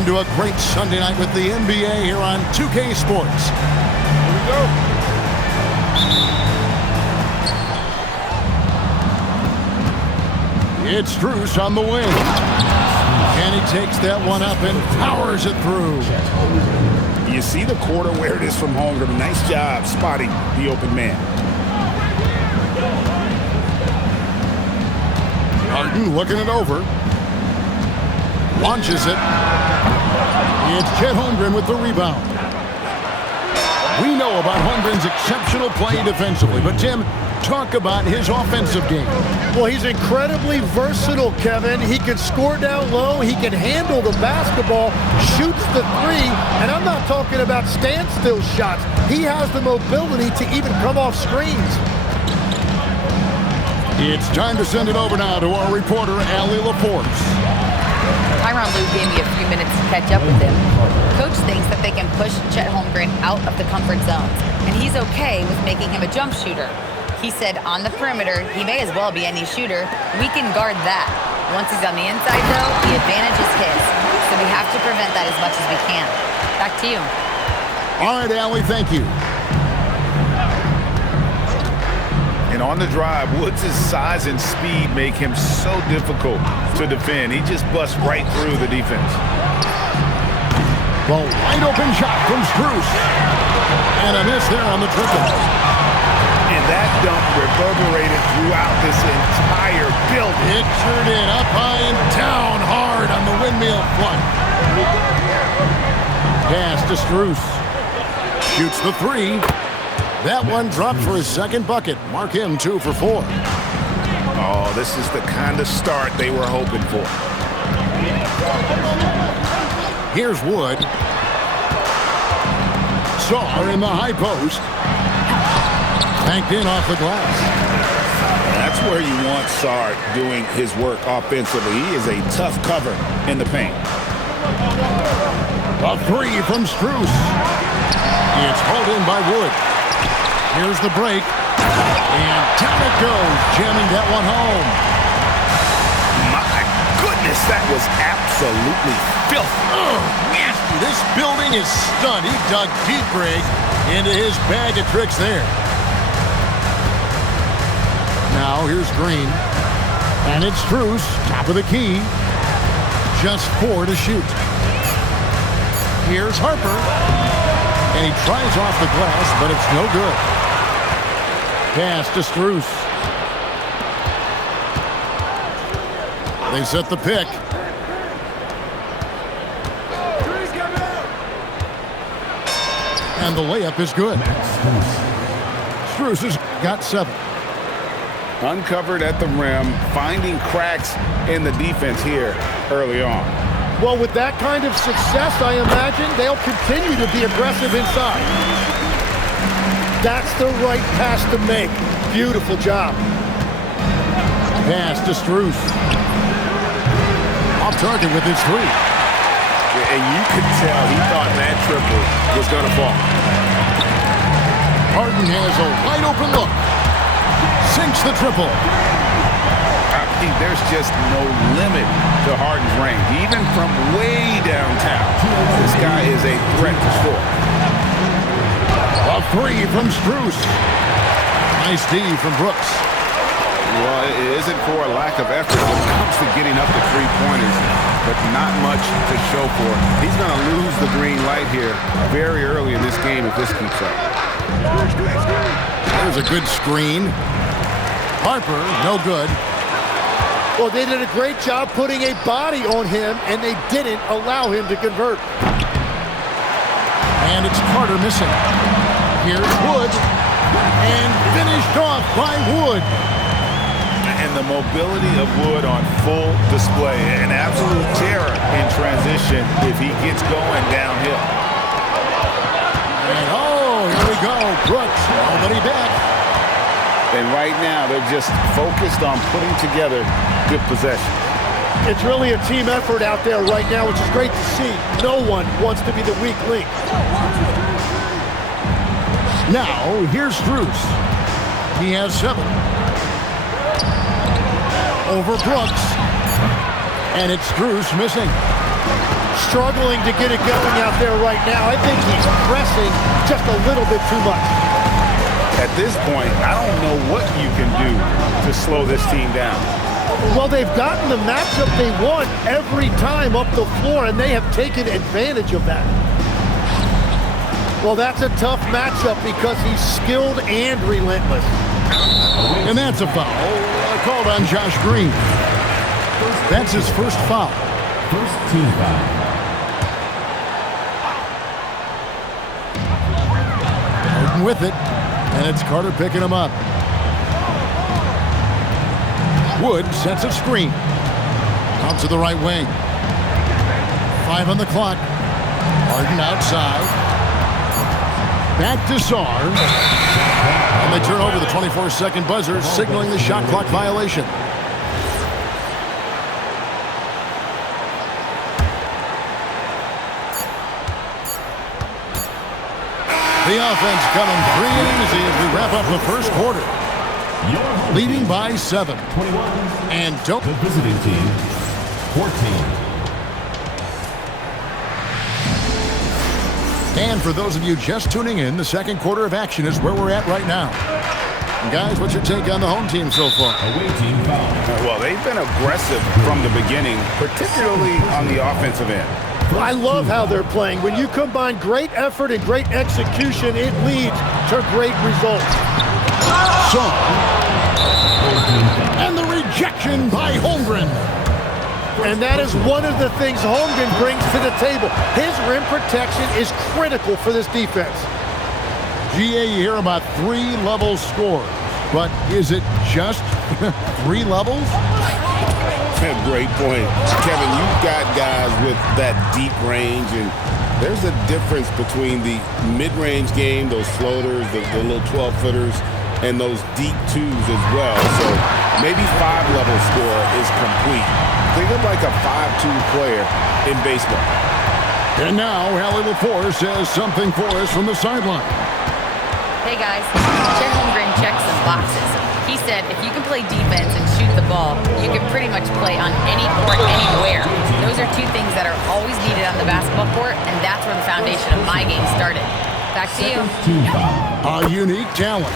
on to a great Sunday night with the NBA here on 2K Sports. Here we go. It's Strus on the wing. And he takes that one up and powers it through. You see the quarter where it is from Holmgren. Nice job spotting the open man. Harden looking it over. Launches it. It's Chet Holmgren with the rebound. We know about Holmgren's exceptional play defensively, but Tim, talk about his offensive game. Well, he's incredibly versatile, Kevin. He can score down low. He can handle the basketball, shoots the three, and I'm not talking about standstill shots. He has the mobility to even come off screens. It's time to send it over now to our reporter, Allie LaForce. Tyronn Lue gave me a few minutes to catch up with him. Coach thinks that they can push Chet Holmgren out of the comfort zones, and he's okay with making him a jump shooter. He said on the perimeter, he may as well be any shooter. We can guard that. Once he's on the inside, though, the advantage is his. So we have to prevent that as much as we can. Back to you. All right, Allie, thank you. And on the drive, Woods' size and speed make him so difficult to defend. He just busts right through the defense. The wide open shot from Strus. And a miss there on the triple. And that dunk reverberated throughout this entire building. It sure did. Up high and down hard on the windmill front. Pass to Strus. Shoots the three. That one dropped for his second bucket. Mark him 2 for 4. Oh, this is the kind of start they were hoping for. Here's Wood. Sarr in the high post. Banked in off the glass. That's where you want Sarr doing his work offensively. He is a tough cover in the paint. A three from Strus. It's hauled in by Wood. Here's the break. And down it goes, jamming that one home. My goodness, that was absolutely filthy. Oh, nasty. This building is stunned. He dug deep, Greg, into his bag of tricks there. Now here's Green. And it's Strus, top of the key. Just 4 to shoot. Here's Harper. And he tries off the glass, but it's no good. Pass to Strus. They set the pick. And the layup is good. Strus has got 7. Uncovered at the rim, finding cracks in the defense here early on. Well, with that kind of success, I imagine they'll continue to be aggressive inside. That's the right pass to make. Beautiful job. Pass to Strus. Off target with his 3. And you could tell he thought that triple was going to fall. Harden has a wide open look. Sinks the triple. I mean, there's just no limit to Harden's range. Even from way downtown, this guy is a threat to score. A 3 from Strus. Nice D from Brooks. Well, it isn't for a lack of effort when it comes to getting up the three-pointers, but not much to show for it. He's going to lose the green light here very early in this game if this keeps up. There's a good screen. Harper, no good. Well, they did a great job putting a body on him, and they didn't allow him to convert. And it's Carter missing. Here's Wood. And finished off by Wood. And the mobility of Wood on full display. An absolute terror in transition if he gets going downhill. And oh, here we go. Brooks, nobody back. And right now, they're just focused on putting together good possession. It's really a team effort out there right now, which is great to see. No one wants to be the weak link. Now, here's Strus. He has 7. Over Brooks. And it's Strus missing. struggling to get it going out there right now. I think he's pressing just a little bit too much. At this point, I don't know what you can do to slow this team down. Well, they've gotten the matchup they want every time up the floor, and they have taken advantage of that. Well, that's a tough matchup because he's skilled and relentless. And that's a foul called on Josh Green. That's his first foul. First team foul. Harden with it, and it's Carter picking him up. Wood sets a screen. Out to the right wing. 5 on the clock. Harden outside. Back to Sarr. And they turn over the 24-second buzzer, signaling the shot clock violation. The offense coming free and easy as we wrap up the first quarter. Leading by 7. 21. And don't. The visiting team, 14. And for those of you just tuning in, the second quarter of action is where we're at right now. And guys, what's your take on the home team so far? Away team foul. Well, they've been aggressive from the beginning, particularly on the offensive end. I love how they're playing. When you combine great effort and great execution, it leads to great results. And the rejection by Holmgren. And that is one of the things Holmgren brings to the table. His rim protection is critical for this defense. GA, you hear about 3-level scores, but is it just 3 levels? Great point. Kevin, you've got guys with that deep range, and there's a difference between the mid-range game, those floaters, the little 12-footers, and those deep 2s as well. So maybe 5-level score is complete. Think of like a 5-2 player in baseball. And now, Allie LaForce says something for us from the sideline. Hey guys, Chet Holmgren checks some boxes. He said if you can play defense and shoot the ball, you can pretty much play on any court, anywhere. Those are 2 things that are always needed on the basketball court, and that's where the foundation of my game started. Back to you. Team foul. A unique talent.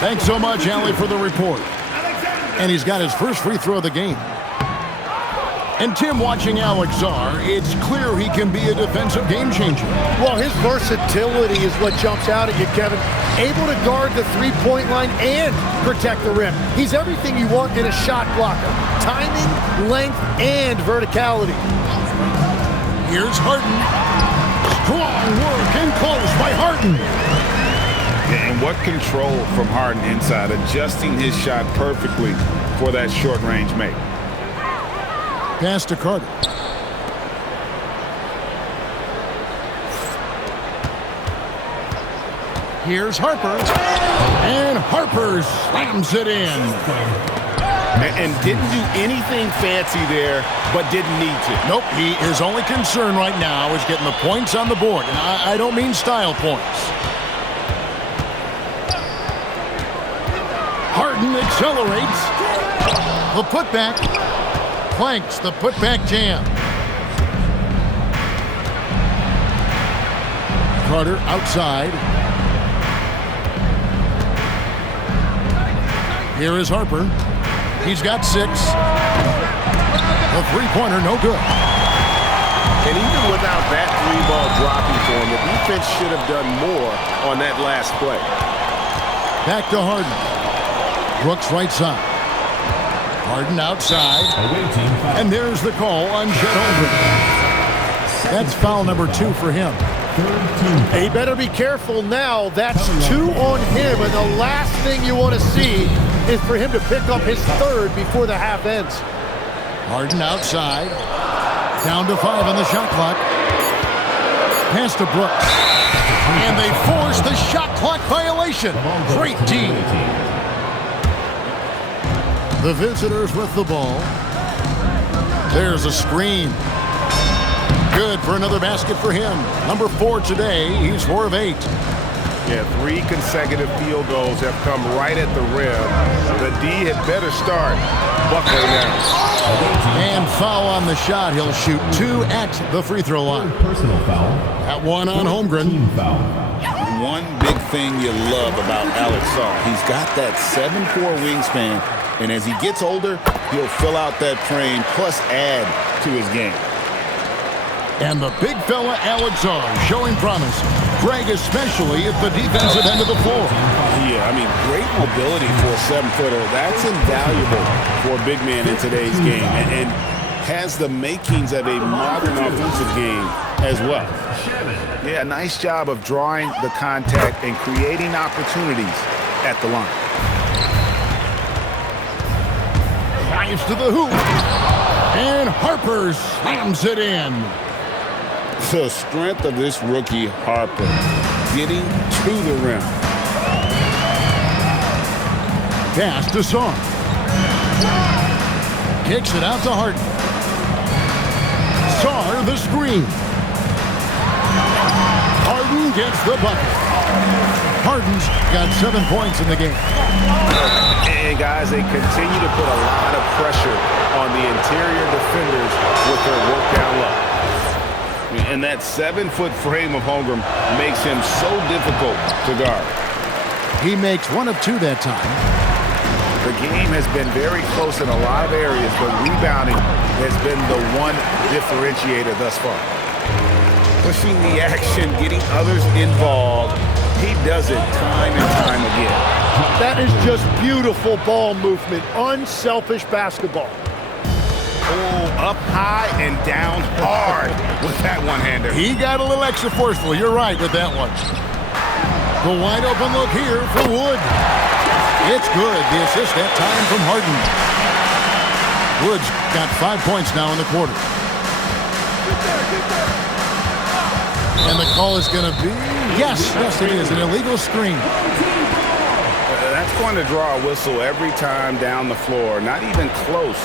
Thanks so much, Allie, for the report. And he's got his first free throw of the game. And Tim, watching Alex Sarr, it's clear he can be a defensive game changer. Well, his versatility is what jumps out at you, Kevin. Able to guard the three-point line and protect the rim. He's everything you want in a shot blocker. Timing, length, and verticality. Here's Harden. Strong work in close by Harden. And what control from Harden inside, adjusting his shot perfectly for that short-range make. Pass to Carter. Here's Harper. And Harper slams it in. And didn't do anything fancy there, but didn't need to. Nope, his only concern right now is getting the points on the board. And I don't mean style points. Harden accelerates. The putback. Planks the putback jam. Carter outside. Here is Harper. He's got 6. The three-pointer, no good. And even without that 3-ball dropping for him, the defense should have done more on that last play. Back to Harden. Brooks right side. Harden outside. Away team foul. And there's the call on Chet Holmgren. That's foul number 2 for him. Third team foul. He better be careful now. That's 2 on him, and the last thing you want to see is for him to pick up his 3rd before the half ends. Harden outside. Down to 5 on the shot clock. Pass to Brooks. And they force the shot clock violation. Great D. The visitors with the ball. There's a screen. Good for another basket for him. Number 4 today. He's 4 of 8. Yeah, 3 consecutive field goals have come right at the rim. The D had better start buckling down. And foul on the shot. He'll shoot 2 at the free throw line. Personal foul. At 1 on Holmgren. Team foul. One big thing you love about Alex Sarr, he's got that 7'4" wingspan, and as he gets older, he'll fill out that frame plus add to his game. And the big fella, Alex Sarr, showing promise. Greg especially at the defensive end of the floor. Yeah, I mean, great mobility for a 7-footer. That's invaluable for a big man in today's game, and has the makings of a modern offensive game as well. Yeah, nice job of drawing the contact and creating opportunities at the line. Drives to the hoop. And Harper slams it in. The strength of this rookie, Harper, getting to the rim. Pass to Sarr. Kicks it out to Harden. Sarr the screen. Harden gets the bucket. Harden's got 7 points in the game. And guys, they continue to put a lot of pressure on the interior defenders with their work down low. And that 7-foot frame of Holmgren makes him so difficult to guard. He makes 1 of 2 that time. The game has been very close in a lot of areas, but rebounding has been the one differentiator thus far. Pushing the action, getting others involved. He does it time and time again. That is just beautiful ball movement, unselfish basketball. Oh, up high and down hard with that one-hander. He got a little extra forceful. You're right with that one. The wide open look here for Wood. It's good. The assist that time from Harden. Wood's got 5 points now in the quarter. And the call is going to be, yes, it is, an illegal screen. That's going to draw a whistle every time down the floor. Not even close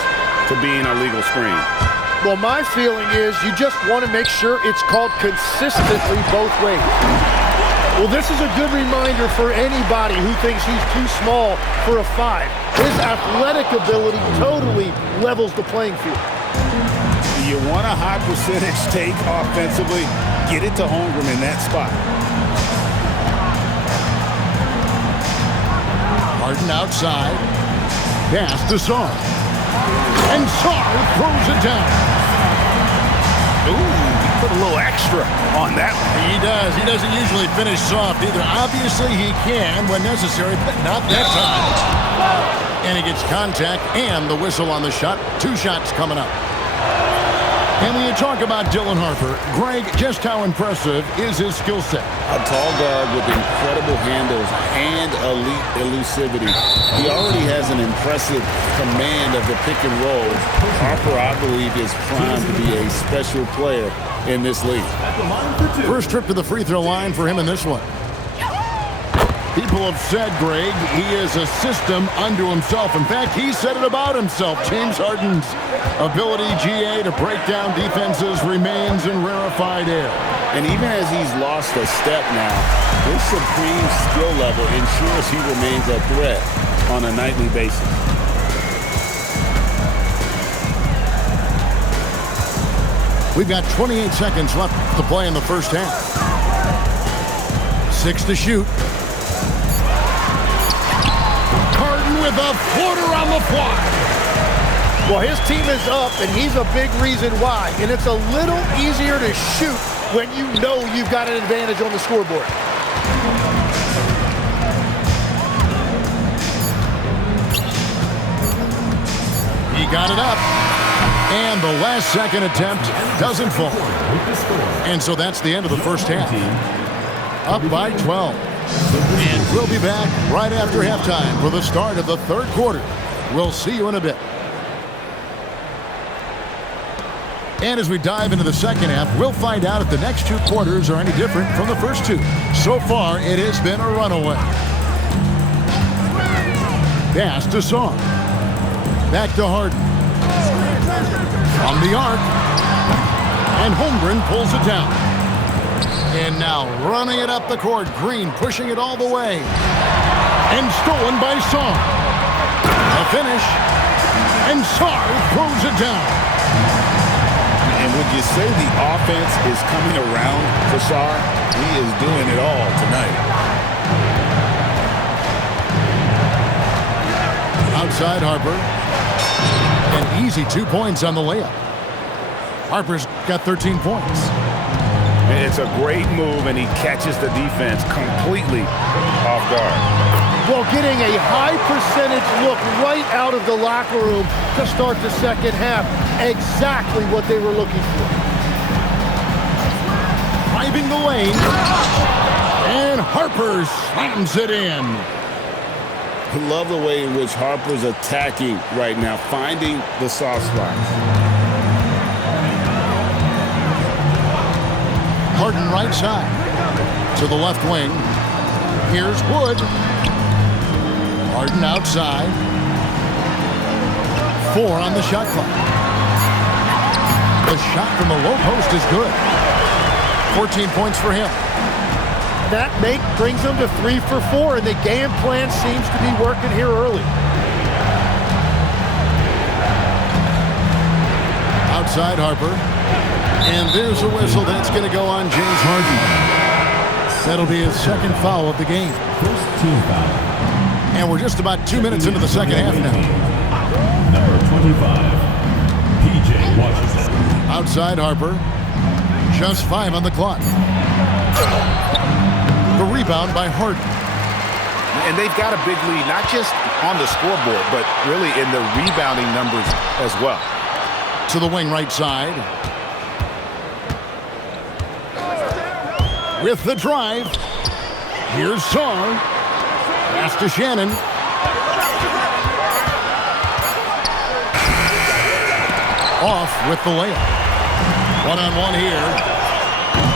to being a legal screen. Well, my feeling is you just want to make sure it's called consistently both ways. Well, this is a good reminder for anybody who thinks he's too small for a 5. His athletic ability totally levels the playing field. You want a high percentage take offensively, get it to Holmgren in that spot. Harden outside. Pass to Sarr. And Sarr throws it down. Ooh, he put a little extra on that one. He does. He doesn't usually finish soft either. Obviously, he can when necessary, but not that time. And he gets contact and the whistle on the shot. 2 shots coming up. And when you talk about Dylan Harper, Greg, just how impressive is his skill set? A tall guard with incredible handles and elite elusivity. He already has an impressive command of the pick and roll. Harper, I believe, is primed to be a special player in this league. First trip to the free throw line for him in this one. People have said, Greg, he is a system unto himself. In fact, he said it about himself. James Harden's ability, GA, to break down defenses remains in rarefied air. And even as he's lost a step now, his supreme skill level ensures he remains a threat on a nightly basis. We've got 28 seconds left to play in the first half. 6 to shoot. With a floater on the fly. Well, his team is up, and he's a big reason why. And it's a little easier to shoot when you know you've got an advantage on the scoreboard. He got it up. And the last second attempt doesn't fall. And so that's the end of the first half. Up by 12. And we'll be back right after halftime for the start of the third quarter. We'll see you in a bit. And as we dive into the second half, we'll find out if the next 2 quarters are any different from the first 2. So far, it has been a runaway. Pass to Sarr. Back to Harden. From the arc. And Holmgren pulls it down. And now running it up the court. Green pushing it all the way. And stolen by Sarr. The finish. And Sarr throws it down. And would you say the offense is coming around for Sarr? He is doing it all tonight. Outside Harper. An easy 2 points on the layup. Harper's got 13 points. It's a great move, and he catches the defense completely off guard. Well, getting a high percentage look right out of the locker room to start the second half. Exactly what they were looking for. Driving the lane. And Harper slams it in. I love the way in which Harper's attacking right now, finding the soft spots. Harden right side to the left wing. Here's Wood. Harden outside. 4 on the shot clock. The shot from the low post is good. 14 points for him. That brings them to 3 for 4, and the game plan seems to be working here early. Outside Harper. And there's a whistle that's going to go on James Harden. That'll be his second foul of the game. First team foul. And we're just about 2 minutes into the second half now. Number 25, P.J. Washington. Outside Harper. Just 5 on the clock. The rebound by Harden. And they've got a big lead, not just on the scoreboard, but really in the rebounding numbers as well. To the wing right side. With the drive. Here's Sarr. Pass to Shannon. Off with the layup. One-on-one here.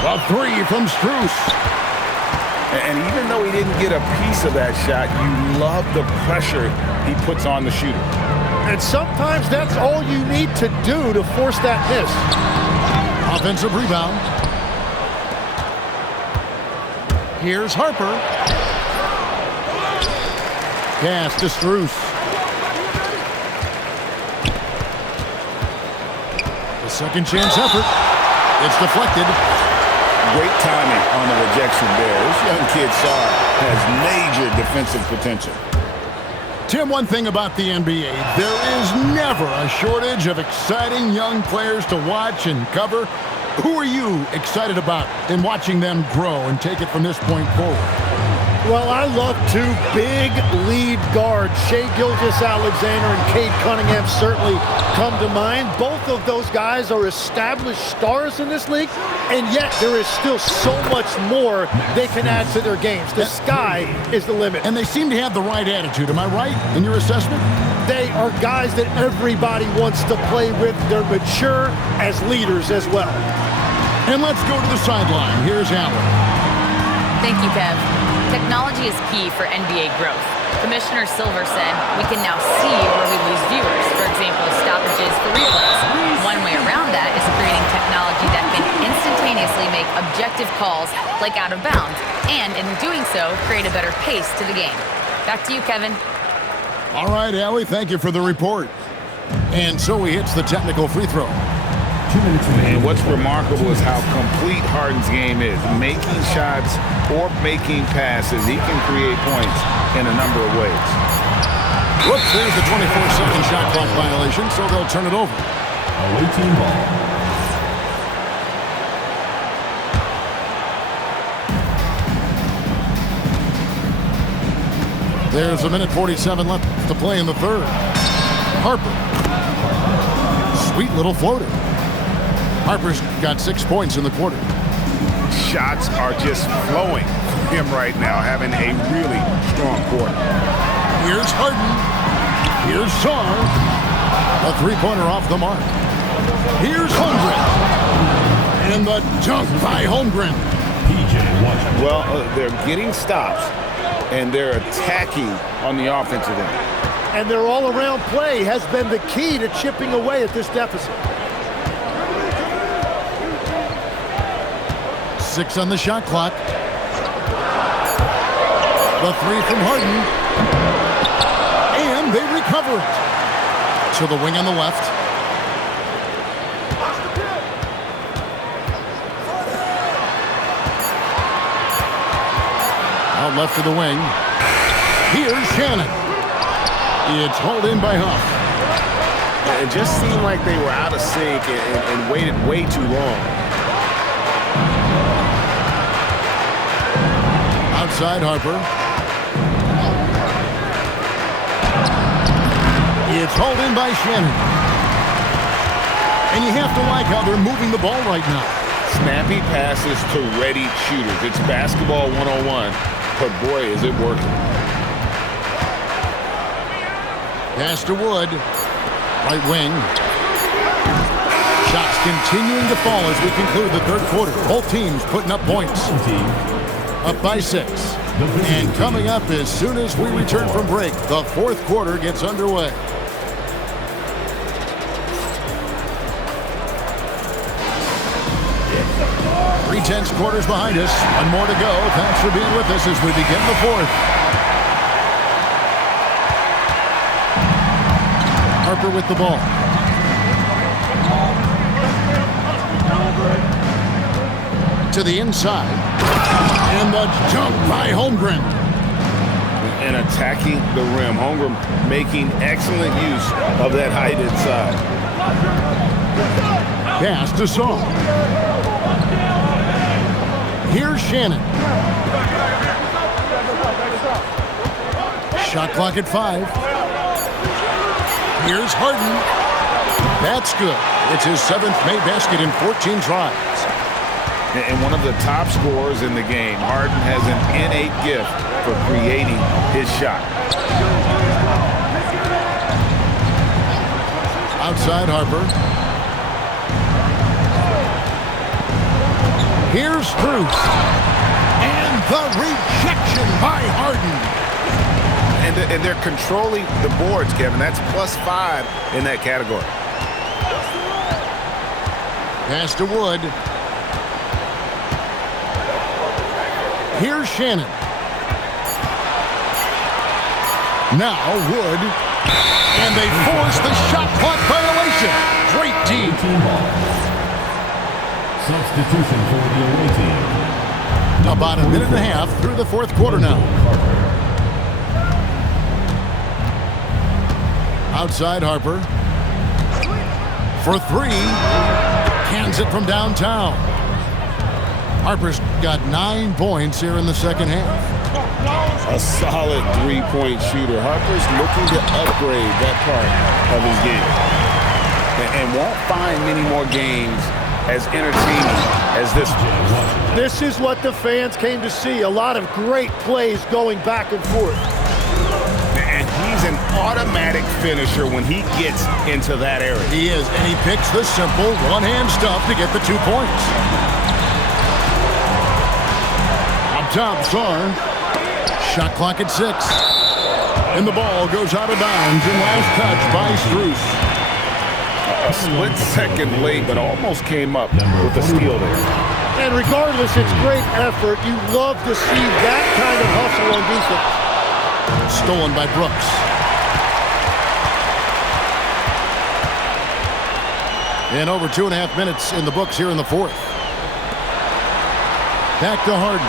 A 3 from Strus. And even though he didn't get a piece of that shot, you love the pressure he puts on the shooter. And sometimes that's all you need to do to force that miss. Offensive rebound. Here's Harper. Pass to Strus. The second chance effort. It's deflected. Great timing on the rejection there. This young kid, Sarr, has major defensive potential. Tim, one thing about the NBA, there is never a shortage of exciting young players to watch and cover. Who are you excited about in watching them grow and take it from this point forward? Well, I love 2 big lead guards. Shai Gilgeous-Alexander and Cade Cunningham certainly come to mind. Both of those guys are established stars in this league, and yet there is still so much more they can add to their games. The sky is the limit. And they seem to have the right attitude. Am I right in your assessment? They are guys that everybody wants to play with. They're mature as leaders as well. And let's go to the sideline. Here's Allen. Thank you, Kev. Technology is key for NBA growth. Commissioner Silver said we can now see where we lose viewers, for example, stoppages for replays. One way around that is creating technology that can instantaneously make objective calls like out of bounds, and in doing so, create a better pace to the game. Back to you, Kevin. All right, Allie, thank you for the report. And so he hits the technical free throw. 2 minutes remaining. And what's remarkable is how complete Harden's game is. Making shots or making passes, he can create points in a number of ways. Whoops, there's the 24-second shot clock violation, so they'll turn it over. Away team ball. There's a minute 47 left to play in the third. Harper. Sweet little floater. Harper's got 6 points in the quarter. Shots are just flowing from him right now, having a really strong quarter. Here's Harden. Here's Sarr. A 3-pointer off the mark. Here's Holmgren. And the dunk by Holmgren. P.J. Washington. Well, they're getting stops, and they're attacking on the offensive end. And their all-around play has been the key to chipping away at this deficit. 6 on the shot clock. The 3 from Harden. And they recover it. To the wing on the left. Out left to the wing. Here's Shannon. It's hauled in by Huff. It just seemed like they were out of sync and waited way too long. Outside Harper. It's hauled in by Shannon. And you have to like how they're moving the ball right now. Snappy passes to ready shooters. It's basketball 101, but boy, is it working. Pass to Wood. Right wing. Shots continuing to fall as we conclude the third quarter. Both teams putting up points. Up by 6. And coming up as soon as we return from break, the fourth quarter gets underway. 3/10 quarters behind us. One more to go. Thanks for being with us as we begin the fourth. Harper with the ball. To the inside. And the jump by Holmgren. And attacking the rim. Holmgren making excellent use of that height inside. Pass to Saul. Here's Shannon. Shot clock at 5. Here's Harden. That's good. It's his 7th made basket in 14 tries. And one of the top scorers in the game. Harden has an innate gift for creating his shot. Outside Harper. Here's Strus. And the rejection by Harden. And they're controlling the boards, Kevin. That's +5 in that category. Pass to Wood. Here's Shannon. Now Wood. And they force the shot clock violation. Great team. Substitution for the away team. About a minute and a half through the fourth quarter now. Outside Harper. For 3. Cans it from downtown. Harper's got 9 points here in the second half. A solid 3-point shooter. Harper's looking to upgrade that part of his game. And won't find many more games as entertaining as this one. This is what the fans came to see. A lot of great plays going back and forth. And he's an automatic finisher when he gets into that area. He is, and he picks the simple one-hand stuff to get the 2 points. Up top, Sarr. Shot clock at 6. And the ball goes out of bounds and last touch by Strus. A split second late, but almost came up with the steal there. And regardless, it's great effort. You love to see that kind of hustle on defense. Stolen by Brooks. And over 2.5 minutes in the books here in the fourth. Back to Harden.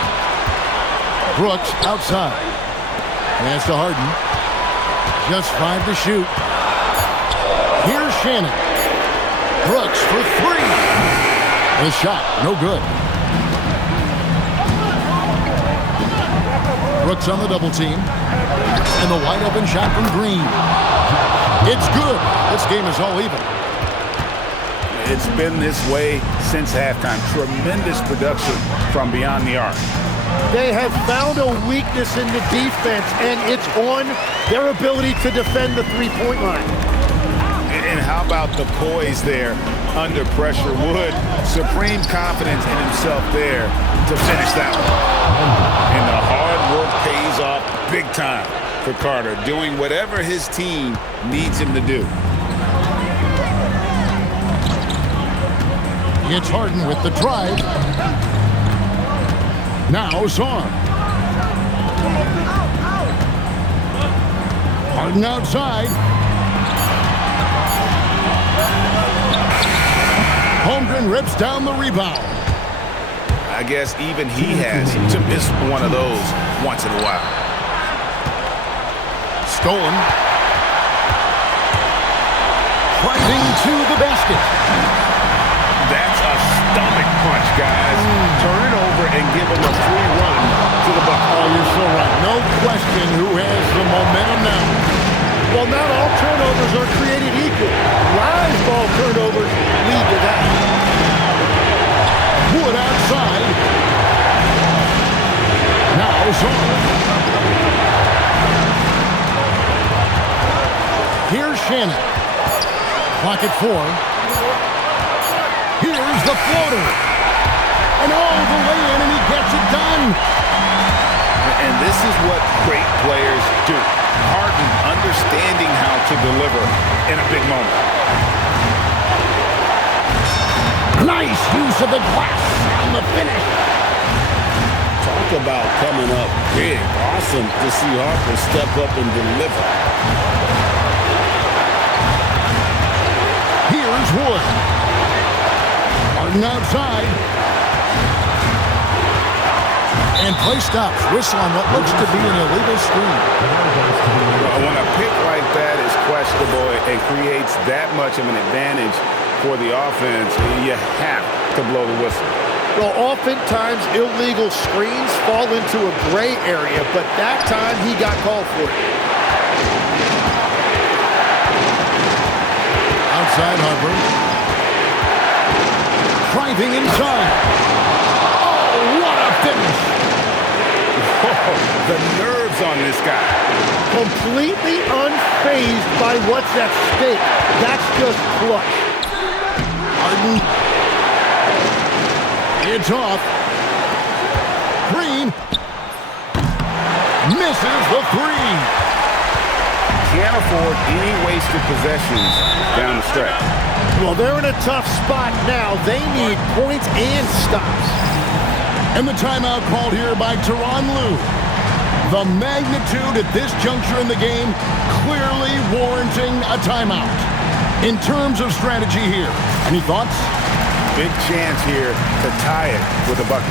Brooks outside. Pass to Harden. Just 5 to shoot. Here's Shannon. Brooks for 3. The shot, no good. Brooks on the double team. And the wide open shot from Green. It's good. This game is all even. It's been this way since halftime. Tremendous production from beyond the arc. They have found a weakness in the defense, and it's on their ability to defend the three-point line. And how about the poise there under pressure? Wood, supreme confidence in himself there to finish that one. And the hard work pays off big time for Carter, doing whatever his team needs him to do. It's Harden with the drive. Now Zarr. Harden outside. Holmgren rips down the rebound. I guess even he has to miss one of those once in a while. Stolen. Driving to the basket. That's a stomach punch, guys. Turn it over and give him a free run to the bucket. Oh, you're so right. No question who has the momentum now. Well, not all turnovers are created equal. Live ball turnovers lead to that. Wood outside. Now Zarr. Here's Shannon. Clock at 4. Here's the floater. And all the way in, and he gets it done. And this is what great players do. Harden understanding how to deliver in a big moment. Nice use of the glass on the finish. Talk about coming up big. Awesome to see Harper step up and deliver. Here's Wood. Harden outside. And play stops. Whistle on what looks to be an illegal screen. When a pick like that is questionable and creates that much of an advantage for the offense, you have to blow the whistle. Well, oftentimes illegal screens fall into a gray area, but that time he got called for it. Outside Harper. Driving inside. Oh, what a finish. The nerves on this guy. Completely unfazed by what's at stake. That's just clutch. Harden. It's off. Green. Misses the 3. Can't afford any wasted possessions down the stretch. Well, they're in a tough spot now. They need points and stops. And the timeout called here by Tyronn Lue. The magnitude at this juncture in the game clearly warranting a timeout. In terms of strategy here, any thoughts? Big chance here to tie it with a bucket.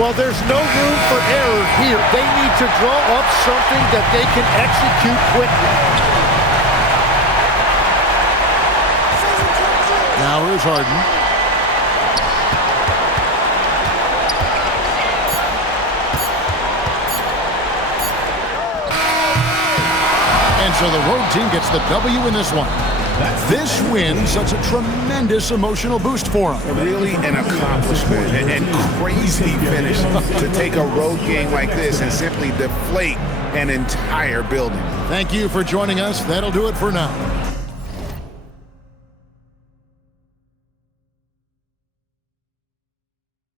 Well, there's no room for error here. They need to draw up something that they can execute quickly. Now here's Harden. And so the road team gets the W in this one. This win such a tremendous emotional boost for them. Really an accomplishment and crazy finish to take a road game like this and simply deflate an entire building. Thank you for joining us. That'll do it for now.